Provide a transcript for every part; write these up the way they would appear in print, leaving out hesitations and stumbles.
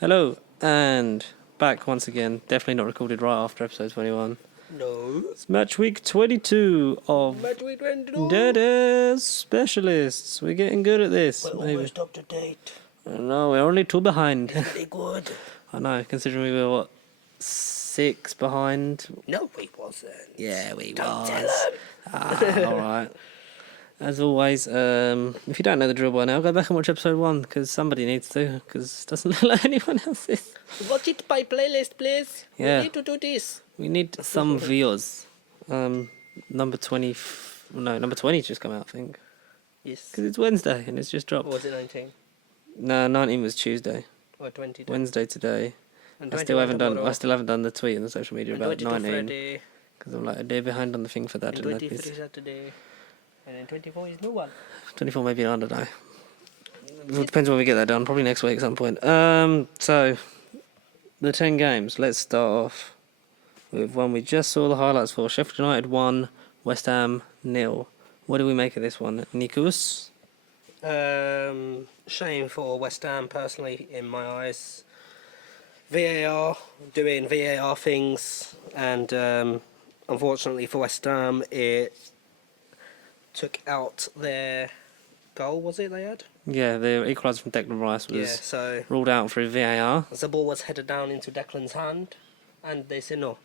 Hello, and back once again. Definitely not recorded right after episode 21. No. It's Matchweek 22 of Matchweek 22. Dead Specialists. We're getting good at this. We're Maybe. almost up to date. No, we're only 2 behind. It's very good. I know, considering we were, 6 behind? No, we wasn't. Yeah, we Don't was. tell him. Alright. As always, if you don't know the drill by now, go back and watch episode 1, because somebody needs to, because it doesn't look like anyone else is. Watch it by playlist, please. Yeah. We need to do this. We need some views. Number 20... number 20 just come out, I think. Yes. Because it's Wednesday, and it's just dropped. Or was it 19? No, 19 was Tuesday. Or 20? Wednesday today. And I still 21 haven't done the tweet on the social media and about 22 19. Friday. Because I'm like a day behind on the thing for that. And And 23 Saturday. And then 24 is no one. 24 maybe, I don't know. It depends when we get that done. Probably next week at some point. So, the 10 games. Let's start off with one we just saw the highlights for. Sheffield United 1, West Ham 0. What do we make of this one? Nikos? Shame for West Ham, personally, in my eyes. VAR, doing VAR things, and unfortunately for West Ham, it took out their goal, was it they had? Yeah, the equaliser from Declan Rice was so ruled out through VAR. the ball was headed down into Declan's hand, and they said no.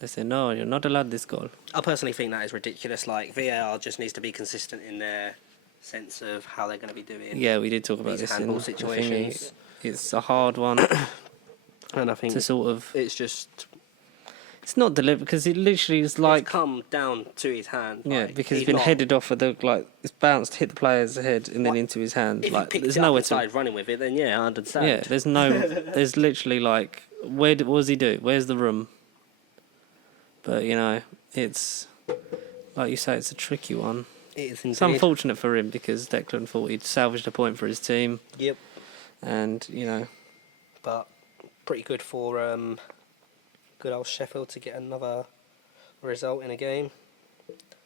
They said, no, you're not allowed this goal. I personally think that is ridiculous. Like, VAR just needs to be consistent in their sense of how they're going to be doing. Yeah, we did talk about these this handball in situations. It's a hard one And I think to sort of... it's just... It's not deliberate, because it literally is It's like... come down to his hand. Yeah, like, because he's it's been not- headed off of the... Like, it's bounced, hit the player's head, and then Like, into his hand. If Like, he picked there's it up nowhere and to... started running with it, then yeah, I understand. Yeah, there's no... There's literally, like... What does he do? Where's the room? But, you know, it's... Like you say, it's a tricky one. It is It's indeed. unfortunate for him, because Declan thought he'd salvaged a point for his team. Yep, And, you know... but pretty good for good old Sheffield to get another result in a game.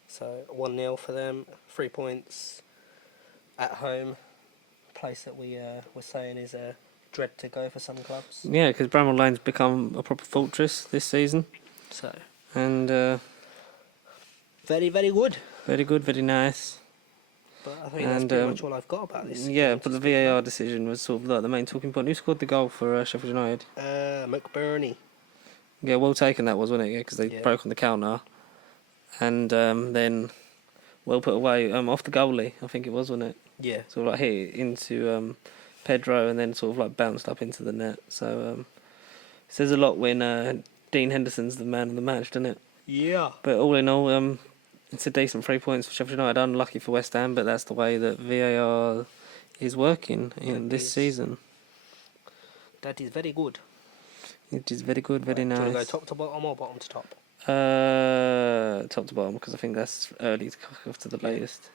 So 1-0 for them, 3 points at home. Place that we were saying is a dread to go for some clubs. Yeah, because Bramall Lane's become a proper fortress this season. So And very, very good. very good, very nice. But I think that's pretty much all I've got about this. Yeah, game but to the speak VAR decision was sort of like the main talking point. Who scored the goal for Sheffield United? about. McBurney. Yeah, well taken that was, wasn't it? Yeah, because they Yeah. broke on the counter. And then well put away off the goalie, I think it was, wasn't it? Yeah. Sort of like hit it into Pedro and then sort of like bounced up into the net. So it says a lot when Dean Henderson's the man of the match, doesn't it? Yeah. But all in all, it's a decent 3 points for Sheffield United. Unlucky for West Ham, but that's the way that VAR is working in this season. That is very good. It is very good, very Do you want to go nice. top to bottom or bottom to top? Top to bottom, because I think that's early to kick off to the latest.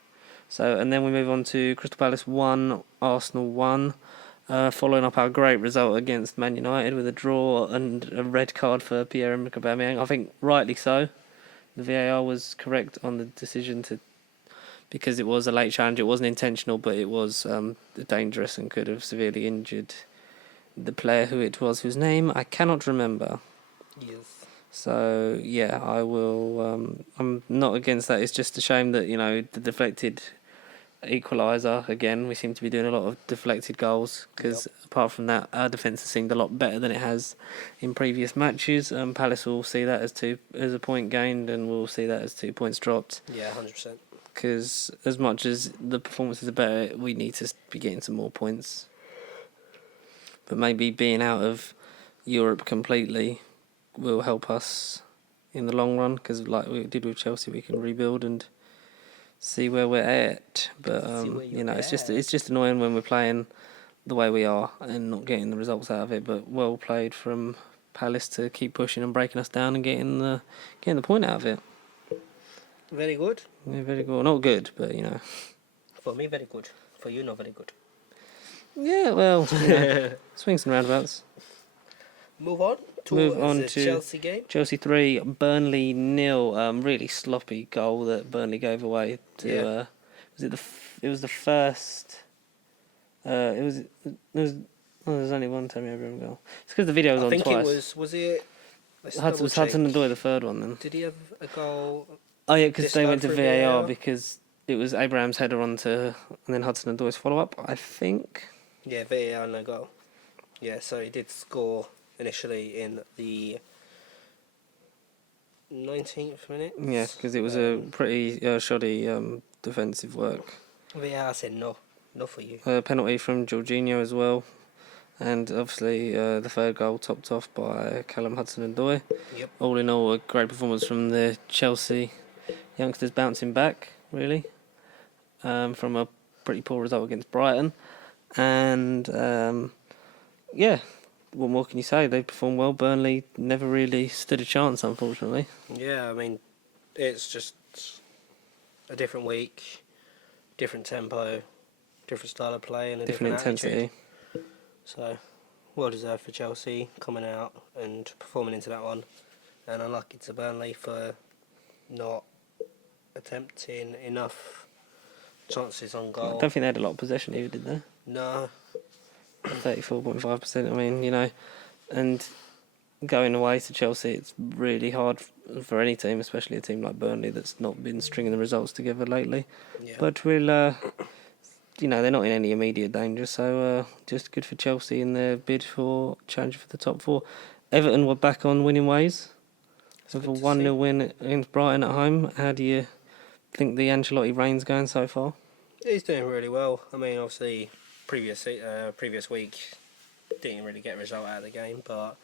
So, and then we move on to Crystal Palace 1, Arsenal 1. Following up our great result against Man United with a draw and a red card for Pierre-Emerick Aubameyang. I think rightly so. The VAR was correct on the decision because it was a late challenge. It wasn't intentional, but it was dangerous and could have severely injured the player who it was, whose name I cannot remember. Yes. So, yeah, I will... I'm not against that. It's just a shame that, you know, the deflected equaliser, again, we seem to be doing a lot of deflected goals, because apart from that, our defence has seemed a lot better than it has in previous matches. Palace will see that as a point gained, and we'll see that as 2 points dropped. Yeah, 100%. Because as much as the performances are better, we need to be getting some more points. But maybe being out of Europe completely will help us in the long run, because like we did with Chelsea, we can rebuild and see where we're at. But you know, it's just annoying when we're playing the way we are and not getting the results out of it. But well played from Palace to keep pushing and breaking us down and getting the point out of it. Very good. Yeah, very good. Not good, but you know. For me, very good. For you, not very good. Yeah, well, you know, swings and roundabouts. Move on to the Chelsea game. Chelsea 3, Burnley 0. Really sloppy goal that Burnley gave away to. It was the first. It was Oh, there's only one Tammy Abraham goal. It's because the video was I on think twice. was it? Let's Hudson, double was check. Hudson and Doyle the third one then? Did he have a goal? Oh yeah, because they went to disallowed for VAR VAR? because it was Abraham's header onto, and then Hudson and Doyle's follow up. I think. Yeah, VAR no goal. Yeah, so he did score initially in the 19th minute. Yeah, because it was a pretty shoddy defensive work. VAR said no for you. Penalty from Jorginho as well, and obviously the third goal topped off by Callum Hudson-Odoi. Yep. All in all, a great performance from the Chelsea youngsters, bouncing back really from a pretty poor result against Brighton, and yeah. What more can you say? They performed well. Burnley never really stood a chance, unfortunately. Yeah, I mean, it's just a different week, different tempo, different style of play, and a different intensity. attitude. So, well deserved for Chelsea coming out and performing into that one, and unlucky to Burnley for not attempting enough chances on goal. I don't think they had a lot of possession either, did they? No. 34.5%. I mean, you know, and going away to Chelsea, it's really hard for any team, especially a team like Burnley that's not been stringing the results together lately. Yeah. But we'll, you know, they're not in any immediate danger, so just good for Chelsea in their bid for challenge for the top four. Everton were back on winning ways with a 1-0 win against Brighton at home. How do you think the Ancelotti reign's going so far? He's doing really well. I mean, obviously, previous week didn't really get a result out of the game, but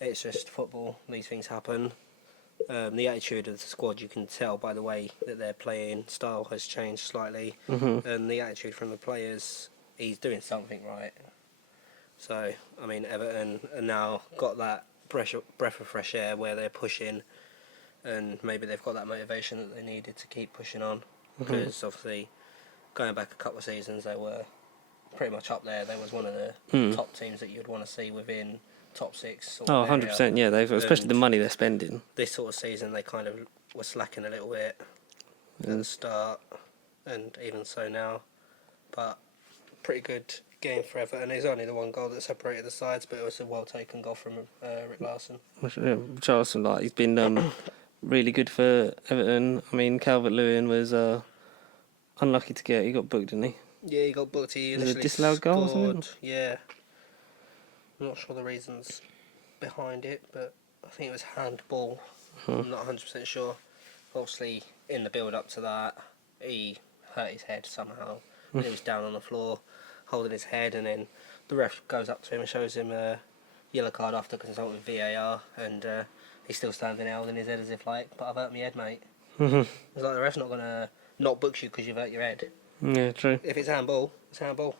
it's just football. These things happen. The attitude of the squad, you can tell by the way that their playing style has changed slightly, and the attitude from the players, he's doing something right. So, I mean, Everton are now got that breath of fresh air where they're pushing, and maybe they've got that motivation that they needed to keep pushing on, because obviously going back a couple of seasons they were pretty much up there. They was one of the top teams that you'd want to see within top six. Sort of 100%, yeah. They've, especially the money they're spending. This sort of season, they kind of were slacking a little bit at the start, and even so now. But pretty good game for Everton. It's only the one goal that separated the sides, but it was a well taken goal from Rick Larsson. Charleston, like, he's been really good for Everton. I mean, Calvert-Lewin was unlucky to get. He got booked, didn't he? Yeah, he got booked. He initially a disallowed goal or something? Yeah. I'm not sure the reasons behind it, but I think it was handball. I'm not 100% sure. Obviously, in the build-up to that, he hurt his head somehow. And he was down on the floor, holding his head, and then the ref goes up to him and shows him a yellow card after consulting VAR, and he's still standing there holding his head as if like, but I've hurt my head, mate. It's like the ref's not going to not book you because you've hurt your head. Yeah, true. If it's handball, it's handball.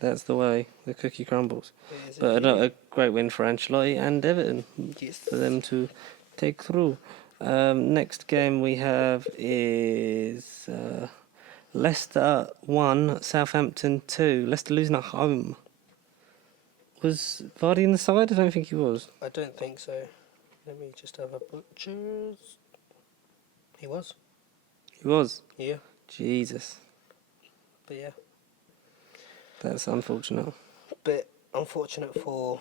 That's the way the cookie crumbles. But a great win for Ancelotti and Everton for them to take through. Next game we have is Leicester 1, Southampton 2. Leicester losing at home. Was Vardy in the side? I don't think he was. I don't think so. Let me just have a butcher's. He was. He was? Yeah. Jesus. But yeah. That's unfortunate. Bit unfortunate for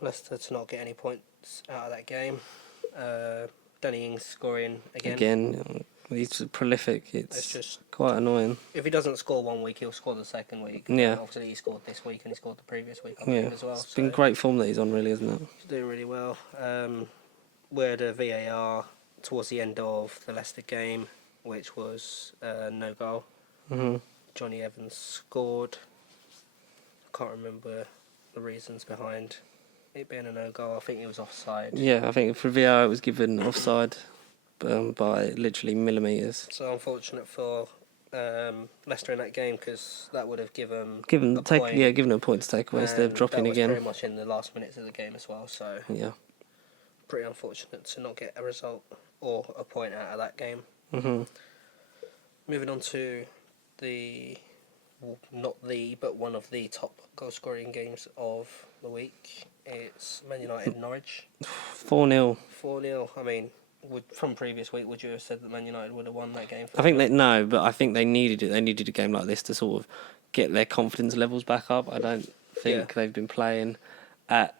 Leicester to not get any points out of that game. Danny Ings scoring again. He's prolific. It's just quite annoying. If he doesn't score one week, he'll score the second week. Yeah. Obviously, he scored this week and he scored the previous week, I believe, as well. It's been great form that he's on, really, isn't it? He's doing really well. We had a VAR towards the end of the Leicester game, which was no goal. Johnny Evans scored. I can't remember the reasons behind it being a no goal. I think it was offside. Yeah, I think for VAR it was given offside by literally millimetres. So unfortunate for Leicester in that game, because that would have given given a point. Yeah, given a point to take away instead of dropping that was again. Pretty much in the last minutes of the game as well. So yeah, pretty unfortunate to not get a result or a point out of that game. Moving on to but one of the top goal scoring games of the week. It's Man United Norwich. 4-0. 4-0. I mean, from previous week, would you have said that Man United would have won that game? I think but I think they needed it. They needed a game like this to sort of get their confidence levels back up. I don't think they've been playing at.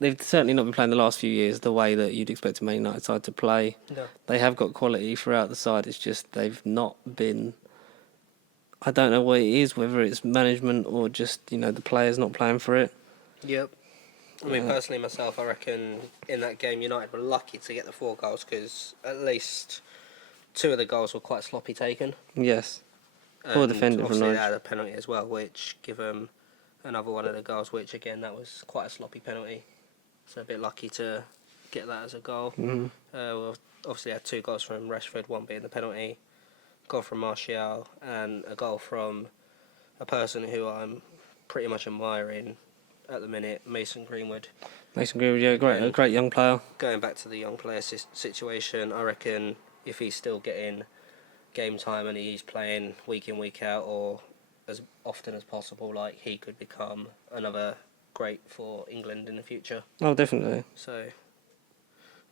They've certainly not been playing the last few years the way that you'd expect a Man United side to play. No. They have got quality throughout the side. It's just they've not been. I don't know what it is, whether it's management or just the players not playing for it. Yep. I mean, personally, myself, I reckon in that game, United were lucky to get the 4 goals because at least 2 of the goals were quite sloppy taken. Yes. Poor defending from obviously Norwich. they had a penalty as well, which give them another one of the goals, which again, that was quite a sloppy penalty. So a bit lucky to get that as a goal. Mm-hmm. We obviously had 2 goals from Rashford, one being the penalty, a goal from Martial, and a goal from a person who I'm pretty much admiring at the minute, Mason Greenwood. Mason Greenwood, yeah, a great young player. Going back to the young player situation, I reckon if he's still getting game time and he's playing week in, week out, or as often as possible, like, he could become another great for England in the future. Oh, definitely. So,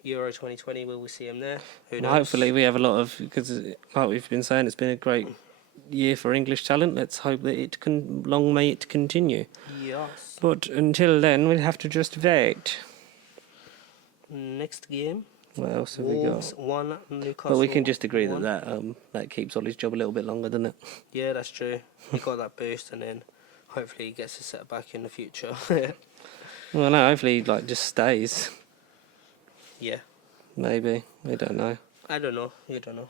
Euro 2020, will we see him there? Who knows? Well, hopefully we have a lot of, because like we've been saying, it's been a great year for English talent. Let's hope that long may it continue. Yes. But until then, we'll have to just wait. Next game, What else have Wolves we got? 1, Newcastle. But we can just agree 1. that keeps Ollie's job a little bit longer, doesn't it? Yeah, that's true. He got that boost, and then hopefully he gets a set back in the future. Well, no, hopefully he just stays. Yeah. Maybe. We don't know. I don't know. You don't know.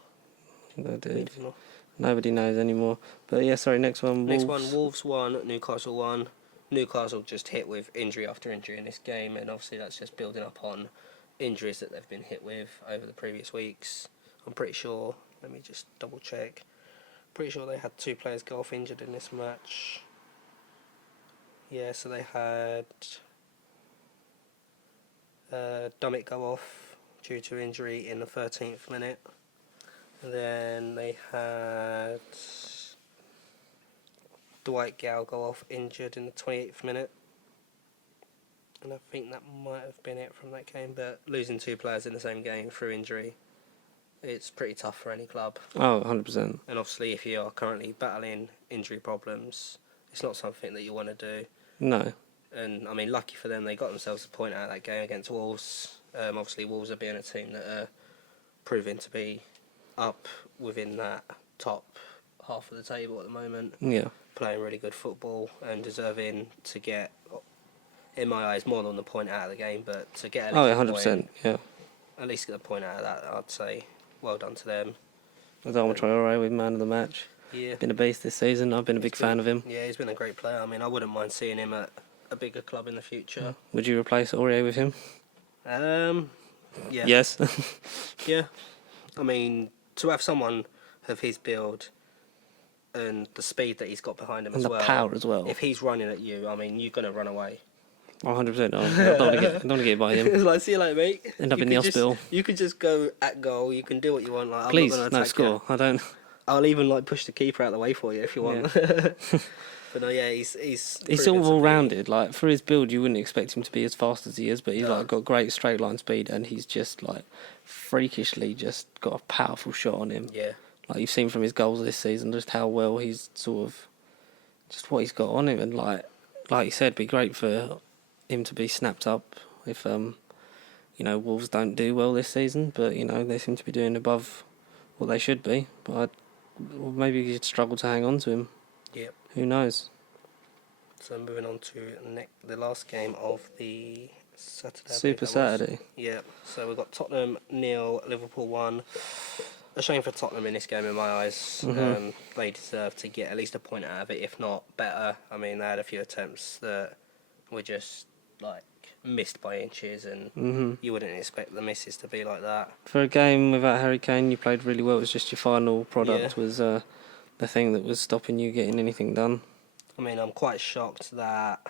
No, We dude. don't know. Nobody knows anymore. But yeah, sorry, next one. Next one, Wolves 1, Newcastle 1. Newcastle just hit with injury after injury in this game, and obviously that's just building up on injuries that they've been hit with over the previous weeks. I'm pretty sure, let me just double check. Pretty sure they had 2 players go off injured in this match. Yeah, so they had Dummett go off due to injury in the 13th minute. And then they had Dwight Gale go off injured in the 28th minute. And I think that might have been it from that game. But losing 2 players in the same game through injury, it's pretty tough for any club. Oh, 100%. And obviously if you are currently battling injury problems, it's not something that you want to do. No. And I mean, lucky for them, they got themselves a point out of that game against Wolves. Obviously Wolves are being a team that are proving to be up within that top half of the table at the moment. Yeah. Playing really good football and deserving to get, in my eyes, more than the point out of the game, but to get Oh, yeah, 100%. Yeah. at least get the point out of that, I'd say well done to them. Adama Traore with man of the match. Yeah. Been a beast this season. I've been a big fan of him. Yeah, he's been a great player. I mean, I wouldn't mind seeing him at a bigger club in the future. Would you replace Aurier with him? Yeah. Yes. Yeah. I mean, to have someone of his build and the speed that he's got behind him And as the well. power as well. If he's running at you, I mean, you're going to run away. 100%. I don't want to get by him. It's like, see you later, mate. End up You in the could just- hospital. You could just go at goal. You can do what you want. Like, Please, I'm not gonna no attack score. you. I don't. I'll even push the keeper out of the way for you if you want. But no, yeah, he's He's proven all to be- rounded. Like for his build, you wouldn't expect him to be as fast as he is, but he's No. got great straight line speed, and he's just freakishly just got a powerful shot on him. Yeah. Like you've seen from his goals this season, just how well he's just what he's got on him, and like you said, it'd be great for him to be snapped up if Wolves don't do well this season, but they seem to be doing above what they should be. But maybe he'd struggle to hang on to him. Yep. Who knows? So moving on to the last game of the Saturday. I believe Super that was. Saturday. Yeah. So we've got Tottenham 0, Liverpool 1. A shame for Tottenham in this game in my eyes. Mhm. They deserve to get at least a point out of it, if not better. I mean, they had a few attempts that were just missed by inches, and you wouldn't expect the misses to be like that. For a game without Harry Kane, you played really well. It was just your final product was the thing that was stopping you getting anything done. I mean, I'm quite shocked that,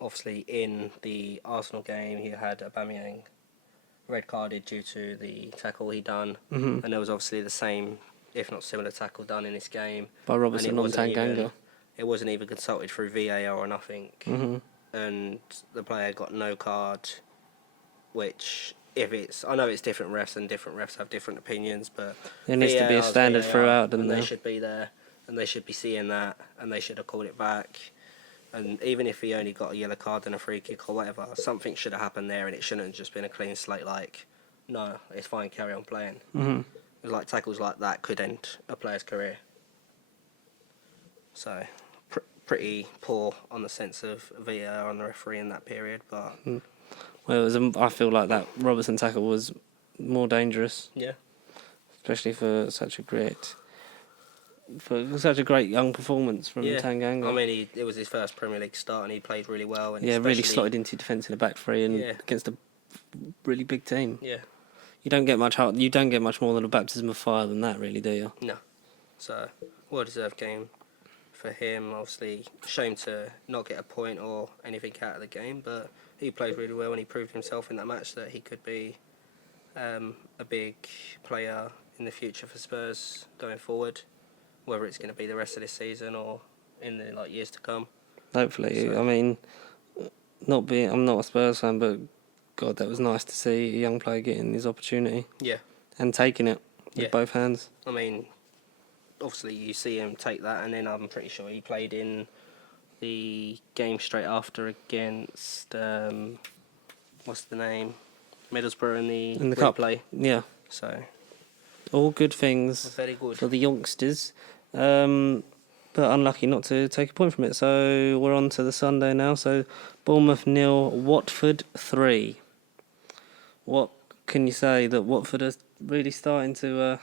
obviously, in the Arsenal game, you had Aubameyang red carded due to the tackle he done, and there was obviously the same, if not similar, tackle done in this game. By Robertson And it on wasn't Tanganga. It wasn't even consulted through VAR or nothing. And the player got no card, which, I know it's different refs and different refs have different opinions, but There needs to be a VAR 's standard VAR, throughout, doesn't and there? they should be there, and they should be seeing that, and they should have called it back. And even if he only got a yellow card and a free kick or whatever, something should have happened there, and it shouldn't have just been a clean slate. Like, no, it's fine, carry on playing. Like tackles like that could end a player's career. So, pretty poor on the sense of VAR on the referee in that period, but Well, it was. I feel like that Robertson tackle was more dangerous, yeah, especially for such a great young performance from Tanganga. I mean, it was his first Premier League start, and he played really well. And really slotted into defence in the back three and against a really big team. Yeah, you don't get much You don't get much more than a baptism of fire than that, really, do you? No. So, well-deserved game for him. Obviously, shame to not get a point or anything out of the game, but he played really well and he proved himself in that match that he could be a big player in the future for Spurs going forward, whether it's going to be the rest of this season or in the years to come. Hopefully. So, I mean, I'm not a Spurs fan, but God, that was nice to see a young player getting his opportunity. Yeah. And taking it with both hands. I mean, obviously you see him take that, and then I'm pretty sure he played in the game straight after against what's the name, Middlesbrough in the cup play. Yeah. So all good things very good for the youngsters, but unlucky not to take a point from it. So we're on to the Sunday now. So Bournemouth 0, Watford 3. What can you say that Watford are really starting to?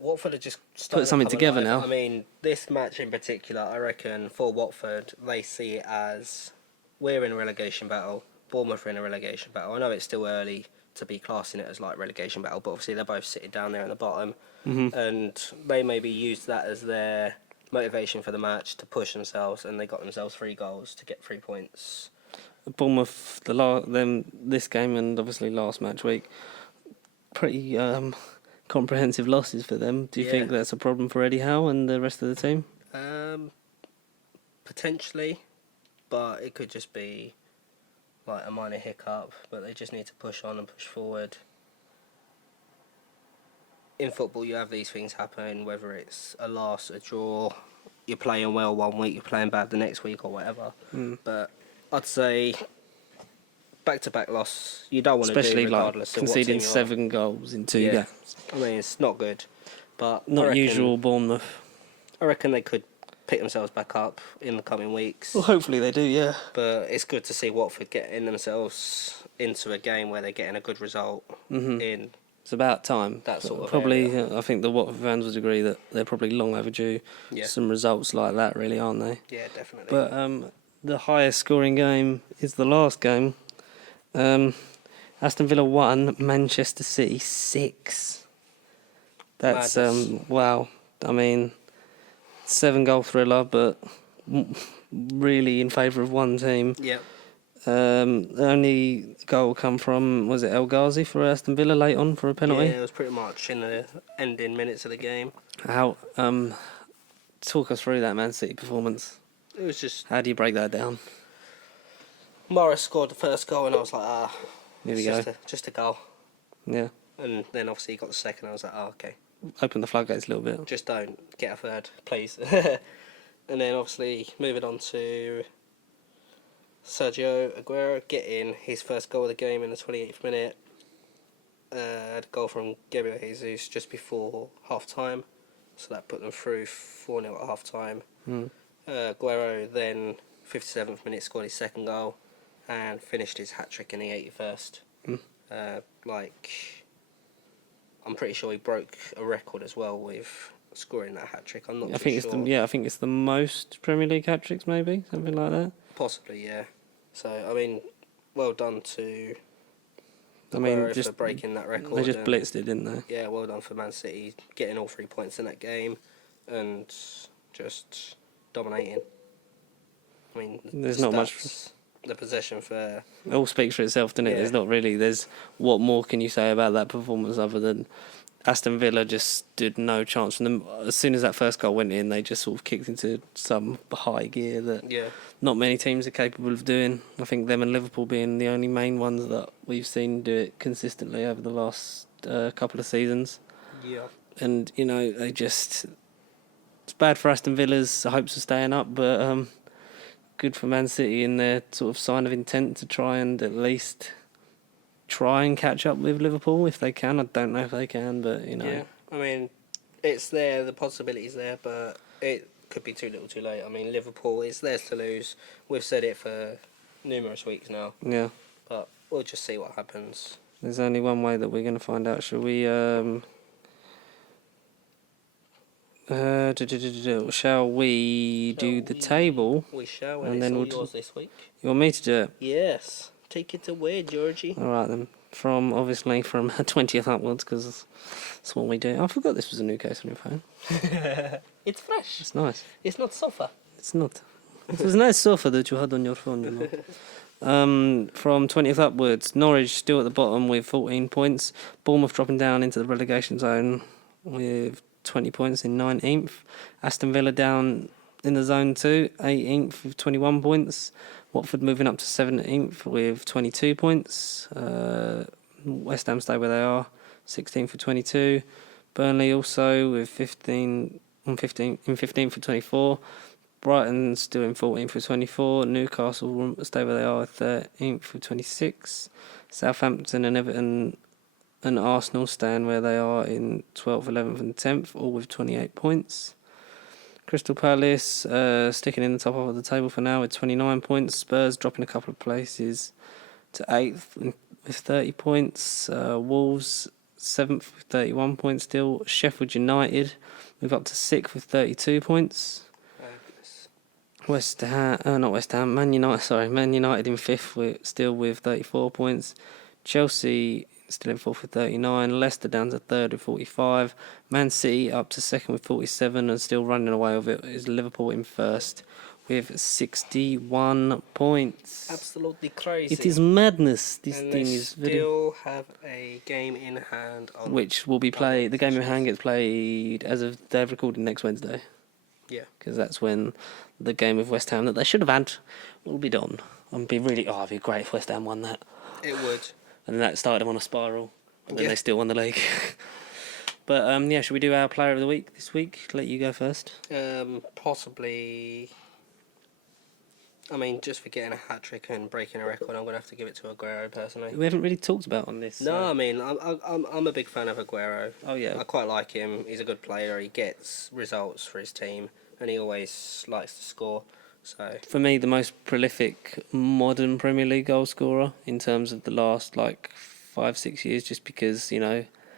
Watford are just put something together now. I mean, this match in particular, I reckon for Watford, they see it as we're in a relegation battle, Bournemouth are in a relegation battle. I know it's still early to be classing it as like relegation battle, but obviously they're both sitting down there in the bottom, and they maybe used that as their motivation for the match to push themselves, and they got themselves 3 goals to get 3 points. Bournemouth, this game and obviously last match week, pretty comprehensive losses for them. Do you think that's a problem for Eddie Howe and the rest of the team? Potentially, but it could just be like a minor hiccup, but they just need to push on and push forward. In football, you have these things happen, whether it's a loss, a draw, you're playing well one week, you're playing bad the next week or whatever. But I'd say back-to-back loss, you don't want to do regardless of what team conceding you're 7 goals in 2 games. I mean, it's not good, but not usual Bournemouth. I reckon they could pick themselves back up in the coming weeks. Well, hopefully they do, yeah. But it's good to see Watford getting themselves into a game where they're getting a good result in. It's about time. That sort of probably, area. I think the Watford fans would agree that they're probably long overdue. Some results like that, really, aren't they? Yeah, definitely. But the highest scoring game is the last game. Aston Villa 1, Manchester City 6. That's wow. I mean, 7-goal thriller, but really in favour of one team. Yep. The only goal come from, was it El Ghazi for Aston Villa late on for a penalty? Yeah, it was pretty much in the ending minutes of the game. How talk us through that Man City performance. It was just, how do you break that down? Morris scored the first goal and I was like, here we go. Just a goal. Yeah. And then obviously he got the second, I was like, okay. Open the floodgates a little bit. Just don't get a third, please. And then obviously moving on to Sergio Aguero getting his first goal of the game in the 28th minute. A goal from Gabriel Jesus just before half time, so that put them through 4-0 at half time. Aguero then 57th minute scored his second goal and finished his hat trick in the 81st. I'm pretty sure he broke a record as well with scoring that hat trick. I'm not too sure. I think it's the most Premier League hat tricks, maybe something like that. Possibly, yeah. So I mean, well done to Aguero for breaking that record. They just blitzed it, didn't they? Yeah, well done for Man City getting all 3 points in that game and just dominating. I mean, there's not much. The possession for it all speaks for itself, doesn't it? There's not really. What more can you say about that performance other than Aston Villa just stood no chance from them. As soon as that first goal went in, they just sort of kicked into some high gear that not many teams are capable of doing. I think them and Liverpool being the only main ones that we've seen do it consistently over the last couple of seasons. Yeah. And, it's bad for Aston Villa's hopes of staying up, but good for Man City in their sort of sign of intent to try and at least try and catch up with Liverpool if they can. I don't know if they can, but Yeah, I mean, it's there. The possibility's there, but it could be too little, too late. I mean, Liverpool is theirs to lose. We've said it for numerous weeks now. Yeah. But we'll just see what happens. There's only one way that we're going to find out. Shall we? Shall we do the table? We shall, and and then it's all yours this week. You want me to do it? Yes. Take it away, Georgie. All right then. From 20th upwards, because that's what we do. I forgot this was a Newcastle new phone. It's fresh. It's nice. It's not sofa. It's not. It was a nice sofa that you had on your phone, you know. From 20th upwards, Norwich still at the bottom with 14 points. Bournemouth dropping down into the relegation zone with 20 points in 19th. Aston Villa down in the zone 2, 18th with 21 points. Watford moving up to 17th with 22 points. West Ham stay where they are, 16th with 22. Burnley also with 15 with 24. Brighton still in 14th with 24. Newcastle stay where they are, 13th with 26. Southampton and Everton and Arsenal stand where they are in 12th, 11th and 10th, all with 28 points. Crystal Palace sticking in the top half of the table for now with 29 points. Spurs dropping a couple of places to 8th with 30 points. Wolves 7th with 31 points still. Sheffield United move up to 6th with 32 points. Man United in 5th still with 34 points. Chelsea still in 4th with 39. Leicester down to 3rd with 45. Man City up to 2nd with 47 and still running away with it is Liverpool in 1st with 61 points. Absolutely crazy. It is madness. This and thing they is still have a game in hand. Which will be played. The game in hand gets played as of they're recording next Wednesday. Yeah. Because that's when the game with West Ham that they should have had will be done. It'd be great if West Ham won that. It would. And that started them on a spiral. And then they still won the league. But, should we do our player of the week this week? Let you go first. Possibly. I mean, just for getting a hat-trick and breaking a record, I'm going to have to give it to Aguero, personally. We haven't really talked about on this. No, I mean, I'm a big fan of Aguero. Oh, yeah. I quite like him. He's a good player. He gets results for his team. And he always likes to score. So for me, the most prolific modern Premier League goal scorer in terms of the last 5-6 years, just because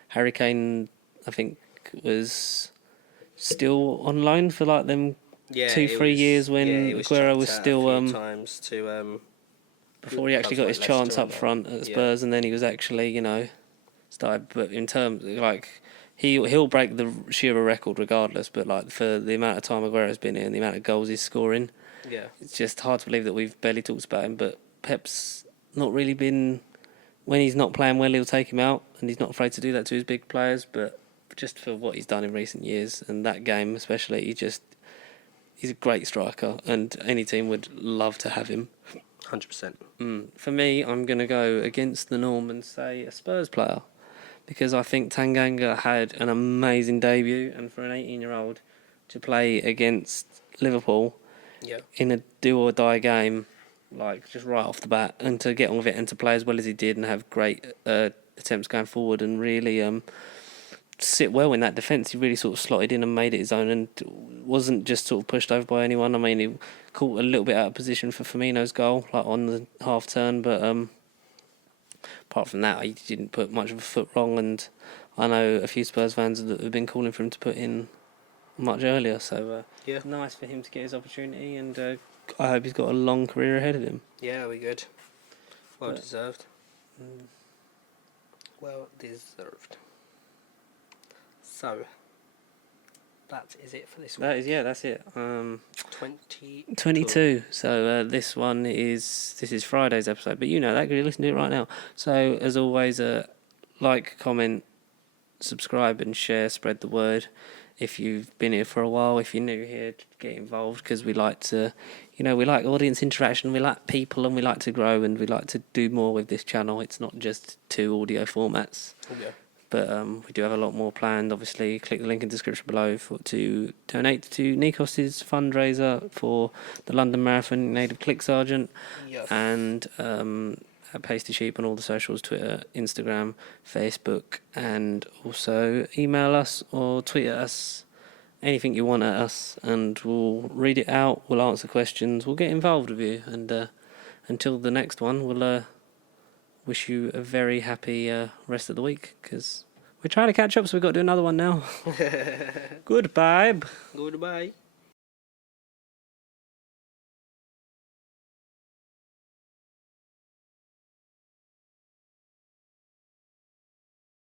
Harry Kane, I think, was still on loan for them 2-3 years when Aguero was still times to before he actually got his chance up front at Spurs, and then he was actually started. But in terms he'll break the Shearer record regardless, but for the amount of time Aguero's been here and the amount of goals he's scoring, it's just hard to believe that we've barely talked about him. But Pep's not really been, when he's not playing well, he'll take him out, and he's not afraid to do that to his big players. But just for what he's done in recent years, and that game especially, he's a great striker, and any team would love to have him. 100%. For me, I'm going to go against the norm and say a Spurs player. Because I think Tanganga had an amazing debut, and for an 18-year-old to play against Liverpool in a do-or-die game, just right off the bat, and to get on with it and to play as well as he did and have great attempts going forward and really sit well in that defence. He really sort of slotted in and made it his own and wasn't just sort of pushed over by anyone. I mean, he caught a little bit out of position for Firmino's goal, on the half-turn, but apart from that, he didn't put much of a foot wrong, and I know a few Spurs fans that have been calling for him to put in much earlier, so nice for him to get his opportunity, and I hope he's got a long career ahead of him. Yeah, it'll be good. Well deserved. Well deserved. So, that is it for this week. That's it. 22. So this is Friday's episode, but that, you're listening to it right now. So as always, like, comment, subscribe and share, spread the word. If you've been here for a while, if you're new here, get involved, because we like to, we like audience interaction, we like people, and we like to grow, and we like to do more with this channel. It's not just 2 audio formats. Yeah. But we do have a lot more planned. Obviously, click the link in the description below to donate to Nikos' fundraiser for the London Marathon. Native Click Sergeant. Yes. And at Pasty Sheep on all the socials, Twitter, Instagram, Facebook, and also email us or tweet at us anything you want at us, and we'll read it out, we'll answer questions, we'll get involved with you, and until the next one, we'll wish you a very happy rest of the week, because we're trying to catch up, so we've got to do another one now. Goodbye. Goodbye.